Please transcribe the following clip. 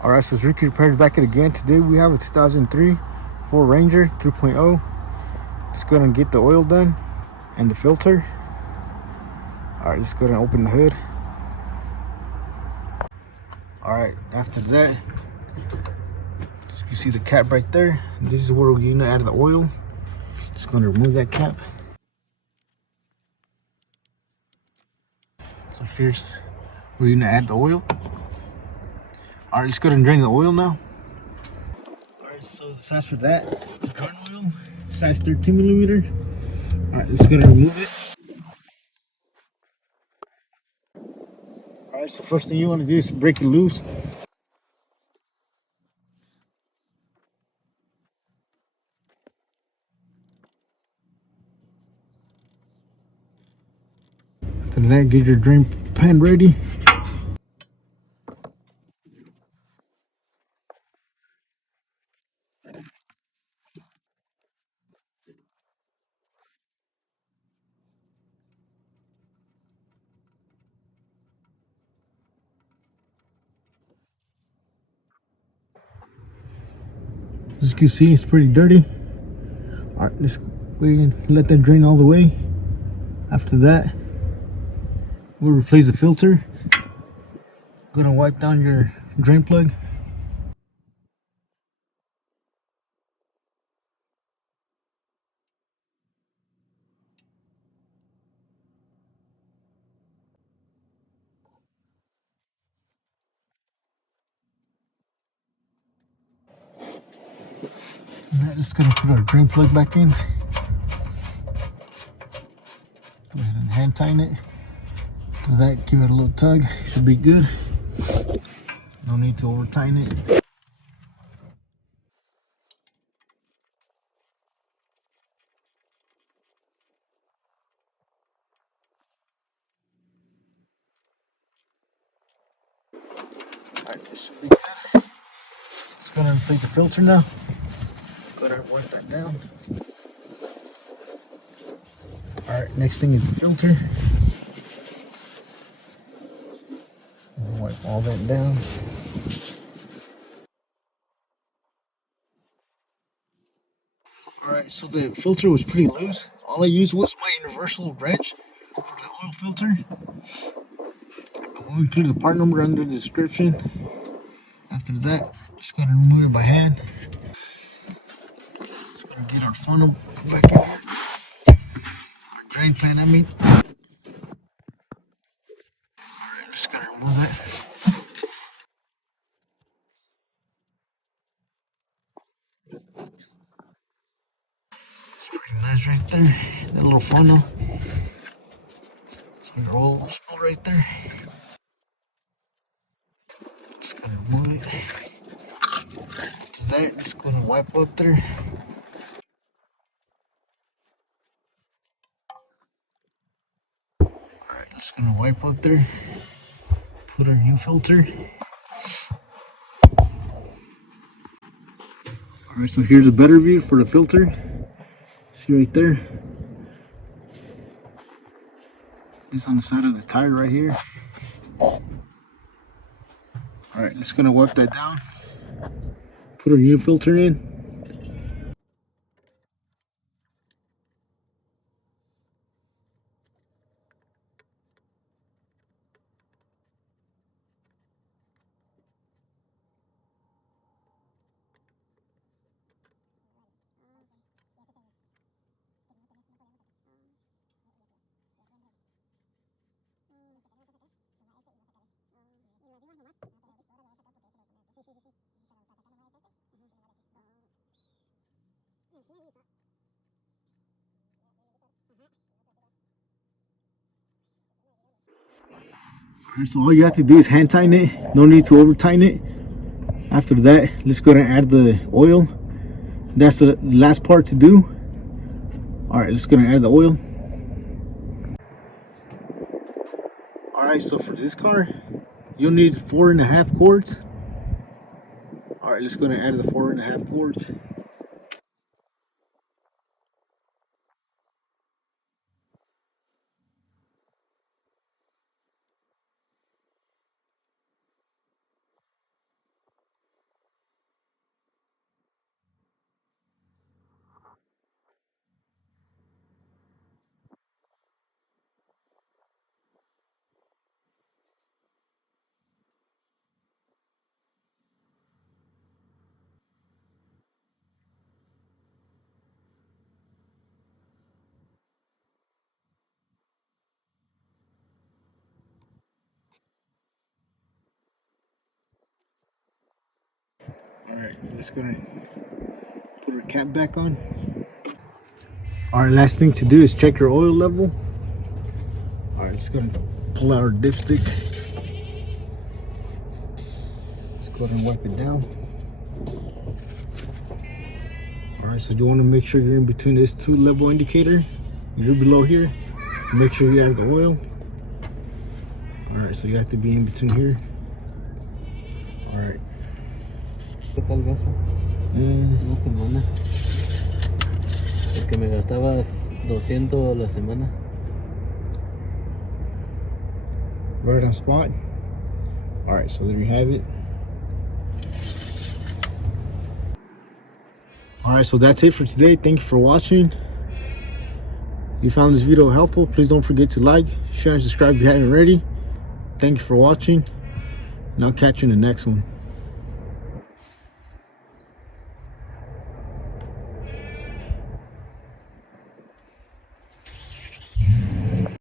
Alright, so it's Ricky Repairs back at again. Today we have a 2003 Ford Ranger 3.0. Just go ahead and get the oil done and the filter. Alright, let's go ahead and open the hood. Alright, after that, you see the cap right there. This is where we're going to add the oil. Just going to remove that cap. So here's where you're going to add the oil. Alright, let's go ahead and drain the oil now. Alright, so the size for that, drain oil, size 13 millimeter. Alright, let's go ahead and remove it. Alright, so first thing you want to do is break it loose. After that, get your drain pan ready. As you can see, it's pretty dirty. Alright, let's let that drain all the way. After that, we'll replace the filter. Gonna wipe down your drain plug. And let's gonna put our drain plug back in. Go ahead and hand tighten it. After that, give it a little tug. Should be good. No need to over tighten it. Alright, this should be good. Just gonna replace the filter now. Go ahead and wipe that down. Alright, next thing is the filter. Wipe all that down. Alright, so the filter was pretty loose. All I used was my universal wrench for the oil filter. We'll include the part number under the description. After that, just gonna remove it by hand. Just gonna get our funnel back in here. Our drain pan, I mean. Alright, just gonna remove that. It's pretty nice right there. That little funnel. So your oil will spill right there. Just gonna remove it. After that, just gonna wipe up there. Alright, just gonna wipe up there. Put our new filter. Alright, so here's a better view for the filter. See right there? It's on the side of the tire right here. Alright, just gonna wipe that down. Put our new filter in. Alright, so all you have to do is hand tighten it. No need to over tighten it. After that, let's go ahead and add the oil. That's the last part to do. Alright, let's go ahead and add the oil. Alright, so for this car, you'll need 4.5 quarts. Alright, let's go ahead and add the 4.5 quarts. Alright, let's go and put our cap back on. Alright, last thing to do is check your oil level. Alright, let's go and pull out our dipstick. Let's go ahead and wipe it down. Alright, so you want to make sure you're in between this 2 level indicator. You're below here. Make sure you have the oil. Alright, so you have to be in between here. Alright. ¿Qué tal gasto? Una semana. Porque me gastabas 200 a la semana. Right on spot. Alright, so there you have it. Alright, so that's it for today. Thank you for watching. If you found this video helpful, please don't forget to like, share, and subscribe if you haven't already. Thank you for watching, and I'll catch you in the next one.